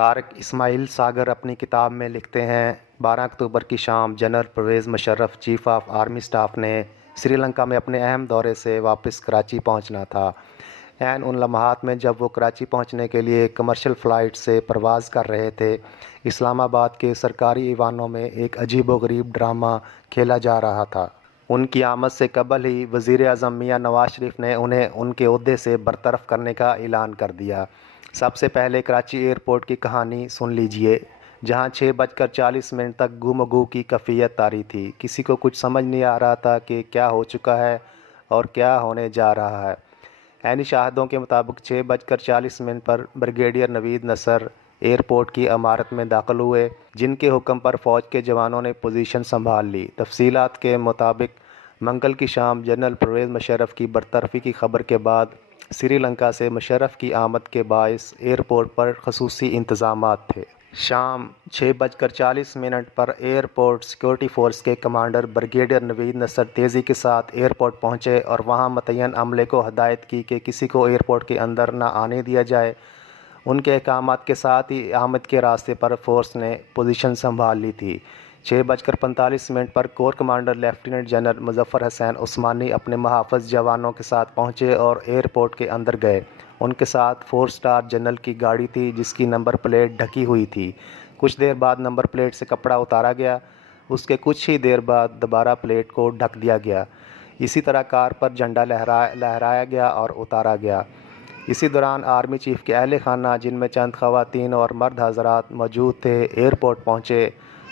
طارق اسماعیل ساگر اپنی کتاب میں لکھتے ہیں 12 اکتوبر کی شام general Pervez Musharraf chief of army staff نے سری لنکا میں اپنے اہم دورے سے واپس کراچی پہنچنا تھا۔ عین ان لمحات میں جب وہ کراچی پہنچنے کے لیے کمرشل فلائٹ سے پرواز کر رہے تھے، اسلام آباد کے سرکاری ایوانوں میں ایک عجیب و غریب ڈرامہ کھیلا جا رہا تھا۔ ان کی آمد سے قبل ہی وزیر اعظم میاں نواز شریف نے انہیں ان کے عہدے سے برطرف کرنے کا اعلان کر دیا۔ سب سے پہلے کراچی ایئرپورٹ کی کہانی سن لیجئے، جہاں 6:40 تک گفتگو کی کیفیت طاری تھی۔ کسی کو کچھ سمجھ نہیں آ رہا تھا کہ کیا ہو چکا ہے اور کیا ہونے جا رہا ہے۔ عینی شاہدوں کے مطابق 6:40 پر بریگیڈیئر نوید نصر ایئرپورٹ کی عمارت میں داخل ہوئے، جن کے حکم پر فوج کے جوانوں نے پوزیشن سنبھال لی۔ تفصیلات کے مطابق منگل کی شام جنرل پرویز مشرف کی برطرفی کی خبر کے بعد سری لنکا سے مشرف کی آمد کے باعث ایئرپورٹ پر خصوصی انتظامات تھے۔ شام 6:40 پر ایئرپورٹ سیکورٹی فورس کے کمانڈر بریگیڈیئر نوید نصر تیزی کے ساتھ ایئرپورٹ پہنچے اور وہاں متعین عملے کو ہدایت کی کہ کسی کو ایئرپورٹ کے اندر نہ آنے دیا جائے۔ ان کے احکامات کے ساتھ ہی آمد کے راستے پر فورس نے پوزیشن سنبھال لی تھی۔ 6:45 پر corps commander lieutenant general Muzaffar Hussain Usmani اپنے محافظ جوانوں کے ساتھ پہنچے اور ایئرپورٹ کے اندر گئے۔ ان کے ساتھ 4 اسٹار جنرل کی گاڑی تھی جس کی نمبر پلیٹ ڈھکی ہوئی تھی۔ کچھ دیر بعد نمبر پلیٹ سے کپڑا اتارا گیا، اس کے کچھ ہی دیر بعد دوبارہ پلیٹ کو ڈھک دیا گیا۔ اسی طرح کار پر جھنڈا لہرایا گیا اور اتارا گیا۔ اسی دوران آرمی چیف کے اہل خانہ، جن میں چند خواتین اور مرد حضرات موجود تھے، ایئرپورٹ پہنچے،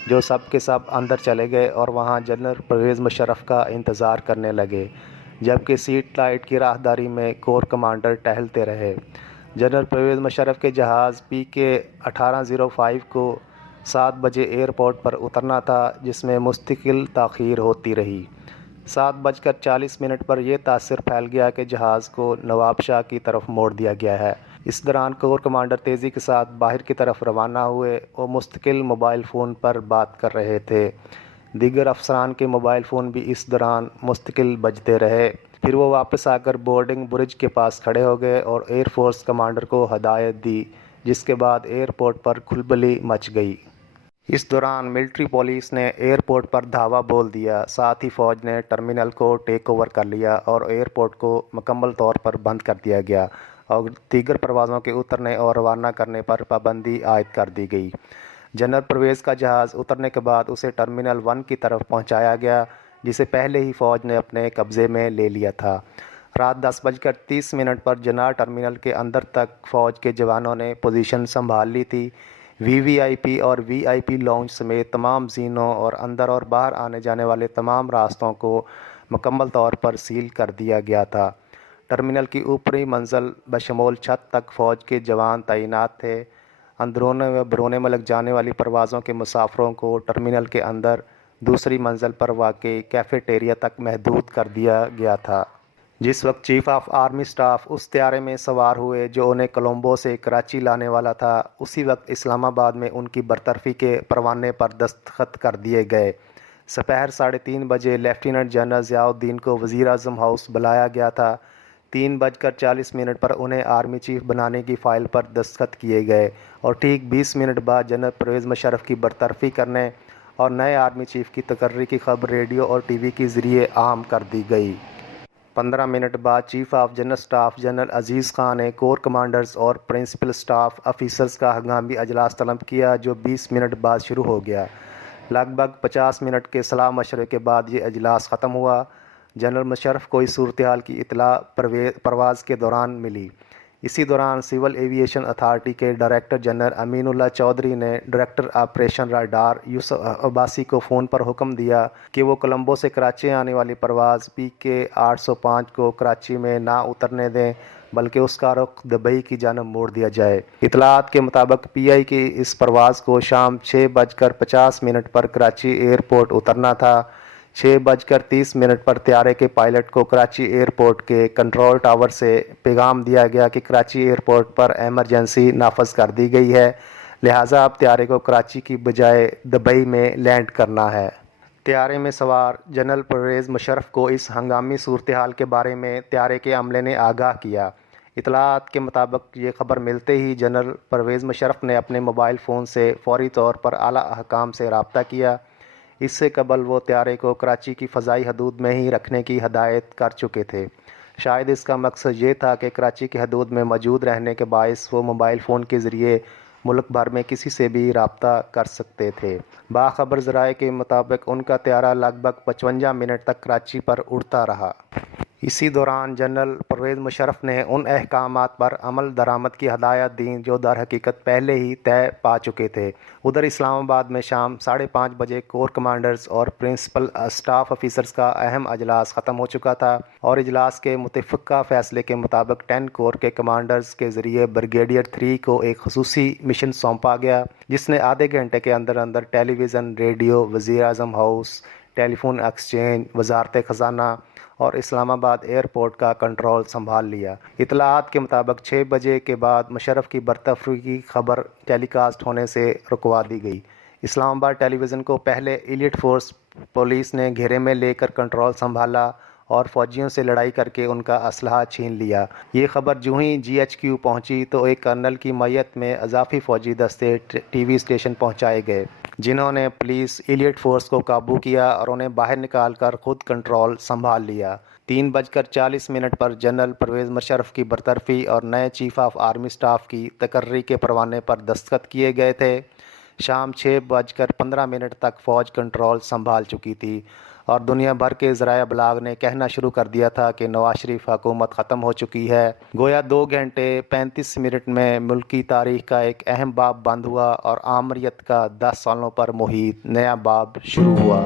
جو سب کے سب اندر چلے گئے اور وہاں جنرل پرویز مشرف کا انتظار کرنے لگے، جبکہ سیٹ لائٹ کی راہداری میں کور کمانڈر ٹہلتے رہے۔ جنرل پرویز مشرف کے جہاز PK-1805 کو 7 بجے ایئرپورٹ پر اترنا تھا، جس میں مستقل تاخیر ہوتی رہی۔ 7:40 پر یہ تاثر پھیل گیا کہ جہاز کو نواب شاہ کی طرف موڑ دیا گیا ہے۔ اس دوران کور کمانڈر تیزی کے ساتھ باہر کی طرف روانہ ہوئے۔ وہ مستقل موبائل فون پر بات کر رہے تھے۔ دیگر افسران کے موبائل فون بھی اس دوران مستقل بجتے رہے۔ پھر وہ واپس آ کر بورڈنگ برج کے پاس کھڑے ہو گئے اور ایئر فورس کمانڈر کو ہدایت دی، جس کے بعد ایئرپورٹ پر کھلبلی مچ گئی۔ اس دوران ملٹری پولیس نے ایئرپورٹ پر دھاوا بول دیا، ساتھ ہی فوج نے ٹرمینل کو ٹیک اوور کر لیا اور ایئرپورٹ کو مکمل طور پر بند کر دیا گیا اور دیگر پروازوں کے اترنے اور روانہ کرنے پر پابندی عائد کر دی گئی۔ جنرل پرویز کا جہاز اترنے کے بعد اسے ٹرمینل 1 کی طرف پہنچایا گیا، جسے پہلے ہی فوج نے اپنے قبضے میں لے لیا تھا۔ رات 10:30 پر جناح ٹرمینل کے اندر تک فوج کے جوانوں نے پوزیشن سنبھال لی تھی۔ VVIP اور VIP لاؤنج سمیت تمام زینوں اور اندر اور باہر آنے جانے والے تمام راستوں کو مکمل طور پر سیل کر دیا گیا تھا۔ ٹرمینل کی اوپری منزل بشمول چھت تک فوج کے جوان تعینات تھے۔ اندرون و بیرون ملک جانے والی پروازوں کے مسافروں کو ٹرمینل کے اندر دوسری منزل پر واقع کیفیٹیریا تک محدود کر دیا گیا تھا۔ جس وقت چیف آف آرمی سٹاف اس طیارے میں سوار ہوئے جو انہیں کولمبو سے کراچی لانے والا تھا، اسی وقت اسلام آباد میں ان کی برطرفی کے پروانے پر دستخط کر دیے گئے۔ سپہر 3:30 بجے لیفٹیننٹ جنرل ضیاء الدین کو وزیر اعظم ہاؤس بلایا گیا تھا۔ 3:40 پر انہیں آرمی چیف بنانے کی فائل پر دستخط کیے گئے اور ٹھیک 20 منٹ بعد جنرل پرویز مشرف کی برطرفی کرنے اور نئے آرمی چیف کی تقرری کی خبر ریڈیو اور ٹی وی کے ذریعے عام کر دی گئی۔ 15 منٹ بعد chief of general staff general Aziz Khan نے کور کمانڈرز اور پرنسپل سٹاف آفیسرز کا ہنگامی اجلاس طلب کیا، جو 20 منٹ بعد شروع ہو گیا۔ لگ بھگ 50 منٹ کے صلاح مشورے کے بعد یہ اجلاس ختم ہوا۔ جنرل مشرف کو اس صورتحال کی اطلاع پرواز کے دوران ملی۔ اسی دوران سول ایوییشن اتھارٹی کے ڈائریکٹر جنرل امین اللہ چودھری نے ڈائریکٹر آپریشن راڈار یوسف عباسی کو فون پر حکم دیا کہ وہ کولمبو سے کراچی آنے والی پرواز PK-805 کو کراچی میں نہ اترنے دیں، بلکہ اس کا رخ دبئی کی جانب موڑ دیا جائے۔ اطلاعات کے مطابق PI کی اس پرواز کو شام 6:50 پر کراچی ایئرپورٹ اترنا تھا۔ 6:30 پر طیارے کے پائلٹ کو کراچی ایئرپورٹ کے کنٹرول ٹاور سے پیغام دیا گیا کہ کراچی ایئرپورٹ پر ایمرجنسی نافذ کر دی گئی ہے، لہٰذا اب طیارے کو کراچی کی بجائے دبئی میں لینڈ کرنا ہے۔ طیارے میں سوار جنرل پرویز مشرف کو اس ہنگامی صورتحال کے بارے میں طیارے کے عملے نے آگاہ کیا۔ اطلاعات کے مطابق یہ خبر ملتے ہی جنرل پرویز مشرف نے اپنے موبائل فون سے فوری طور پر اعلیٰ حکام سے رابطہ کیا۔ اس سے قبل وہ طیارے کو کراچی کی فضائی حدود میں ہی رکھنے کی ہدایت کر چکے تھے۔ شاید اس کا مقصد یہ تھا کہ کراچی کی حدود میں موجود رہنے کے باعث وہ موبائل فون کے ذریعے ملک بھر میں کسی سے بھی رابطہ کر سکتے تھے۔ باخبر ذرائع کے مطابق ان کا طیارہ لگ بھگ 55 منٹ تک کراچی پر اڑتا رہا۔ اسی دوران جنرل پرویز مشرف نے ان احکامات پر عمل درآمد کی ہدایت دیں جو در حقیقت پہلے ہی طے پا چکے تھے۔ ادھر اسلام آباد میں شام 5:30 بجے کور کمانڈرز اور پرنسپل اسٹاف آفیسرز کا اہم اجلاس ختم ہو چکا تھا اور اجلاس کے متفقہ فیصلے کے مطابق 10 کور کے کمانڈرز کے ذریعے بریگیڈیئر 3 کو ایک خصوصی مشن سونپا گیا، جس نے آدھے گھنٹے کے اندر اندر ٹیلی ویژن، ریڈیو، وزیر اعظم ہاؤس، ٹیلی فون ایکسچینج، وزارت خزانہ اور اسلام آباد ایئرپورٹ کا کنٹرول سنبھال لیا۔ اطلاعات کے مطابق 6 بجے کے بعد مشرف کی برطرفی کی خبر ٹیلی کاسٹ ہونے سے رکوا دی گئی۔ اسلام آباد ٹیلی ویژن کو پہلے ایلیٹ فورس پولیس نے گھیرے میں لے کر کنٹرول سنبھالا اور فوجیوں سے لڑائی کر کے ان کا اسلحہ چھین لیا۔ یہ خبر جو ہی GHQ پہنچی تو ایک کرنل کی معیت میں اضافی فوجی دستے ٹی وی اسٹیشن پہنچائے گئے، جنہوں نے پولیس ایلیٹ فورس کو قابو کیا اور انہیں باہر نکال کر خود کنٹرول سنبھال لیا۔ 3:40 پر جنرل پرویز مشرف کی برطرفی اور نئے چیف آف آرمی سٹاف کی تقرری کے پروانے پر دستخط کیے گئے تھے۔ شام 6:15 تک فوج کنٹرول سنبھال چکی تھی اور دنیا بھر کے ذرائع ابلاغ نے کہنا شروع کر دیا تھا کہ نواز شریف حکومت ختم ہو چکی ہے۔ گویا 2 گھنٹے 35 منٹ میں ملکی تاریخ کا ایک اہم باب بند ہوا اور آمریت کا 10 سالوں پر محیط نیا باب شروع ہوا۔